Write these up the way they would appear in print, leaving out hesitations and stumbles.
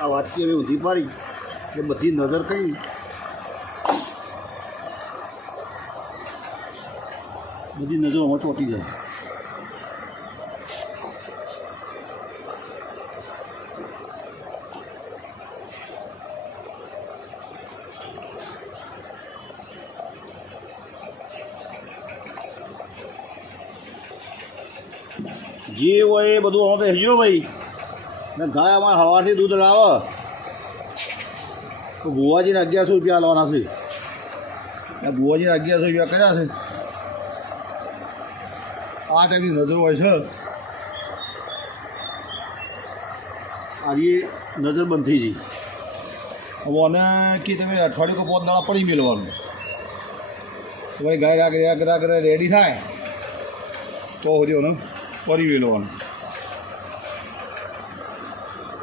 આ વાટકી હવે ઊંધી પાડી એટલે બધી નજર કઈ બધી નજર આમાં ચોંટી જાય. જે હોય એ બધું અમે બેસજો ભાઈ. ને ગાય અમારે સવારથી દૂધ લાવે તો ભુવાજીને 1100 રૂપિયા લાવવાના છે. ને ભુવાજીને 1100 રૂપિયા કર્યા છે. આ ટાઈપની નજર હોય છે. આ નજર બંધ થઈ ગઈ. હવે અને કે તમે અઠવાડિયું 5 દાડા પડી મેળવાનું. તો ભાઈ ગાય રેડી થાય તો સુધી એને પડી મેળવાનું.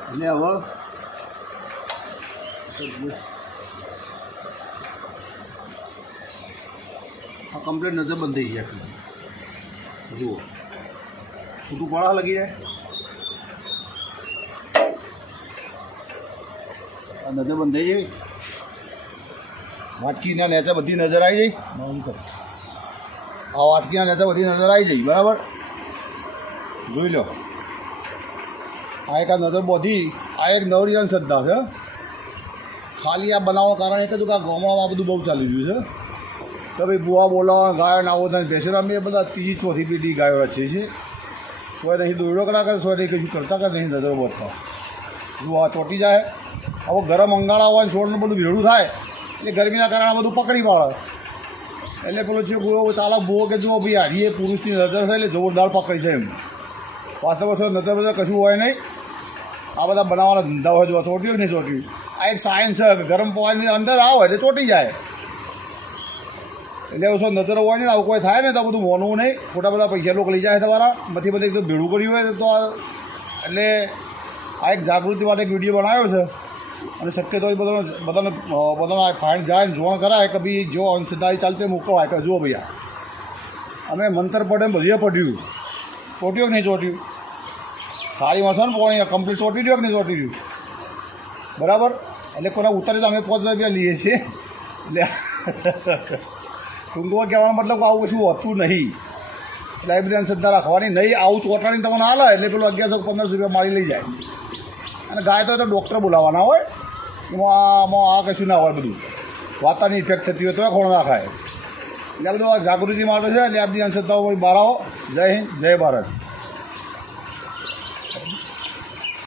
એટલે હવે આ કમ્પ્લીટ નજર બંધ થઈ ગયા. જુઓ છૂટું પડા લગી જાય. આ નજર બંધ થઈ જાય. વાટકીના નેચા બધી નજર આવી જાય. આ વાટકીના નેચા બધી નજર આવી જાય. બરાબર જોઈ લો. આ એક આ નજર બધી આ એક નવરીયાની શ્રદ્ધા છે. ખાલી આ બનાવવા કારણ એ કીધું કે આ ગામમાં આ બધું બહુ ચાલી રહ્યું છે કે ભાઈ બુવા બોલાવા ગાયો ના બોલતા બેસેરા અમે બધા 3જી 4થી પેઢી ગાયો રચીએ છીએ. કોઈ નહીં દોરડો કરા કરે કોઈ નહીં કશું કરતા કરે નહીં નજર બોલતા. જો આ ચોટી જાય. હવે ગરમ અંગાળા હોય છોડનું બધું ભેળું થાય એટલે ગરમીના કારણે બધું પકડી પાડે. એટલે પેલો જે બુવો ચાલક બુવો કે જો ભાઈ હારીએ પુરુષની નજર છે એટલે જોરદાર પકડી છે. એમ પાછળ નજર કશું હોય નહીં. આ બધા બનાવવાના ધંધા હોય. જો ચોટ્યું નહીં ચોટ્યું. આ એક સાયન્સ છે કે ગરમ પવનની અંદર આવે એટલે ચોટી જાય. એટલે શું નજર હોય ને આવું કોઈ થાય ને તો બધું મોનવું નહીં. ખોટા બધા પૈસા લોકો લઈ જાય તમારા બધી બધી એકદમ ભેળું કર્યું હોય તો એટલે આ એક જાગૃતિ માટે એક વિડીયો બનાવ્યો છે. અને શક્ય તો બધાને ફાઇન જાય ને જોણ કરાય કે ભાઈ જો અંધશ્રદ્ધા ચાલતી મૂકવાય કે જુઓ ભૈયા અમે મંતર પડે બધું પડ્યું. ચોટ્યું કે નહીં ચોટ્યું. થાળી મળશે ને પોણી કમ્પ્લીટ ચોટી રહ્યો કે નહીં ચોટી રહ્યું. બરાબર. એટલે કોના ઉતારે તો અમે 5 રૂપિયા લઈએ છીએ. એટલે ટૂંકમાં કહેવાનો મતલબ આવું કશું હોતું નહીં. એટલે એ બધી અંધશ્રદ્ધા રાખવાની નહીં. આવું ચોટાડીને તમને હાલે એટલે પેલું 1100-1500 રૂપિયા મારી લઈ જાય. અને ગાય તો ડૉક્ટર બોલાવવાના હોય. એમાં આ કશું ના હોય. બધું વાતાની ઇફેક્ટ થતી હોય તો ખોળ ના ખાય. એટલે આ બધું જાગૃતિ માટે છે. એટલે આ બધી અંધશ્રદ્ધાઓ બહાર આવો. જય હિન્દ, જય ભારત.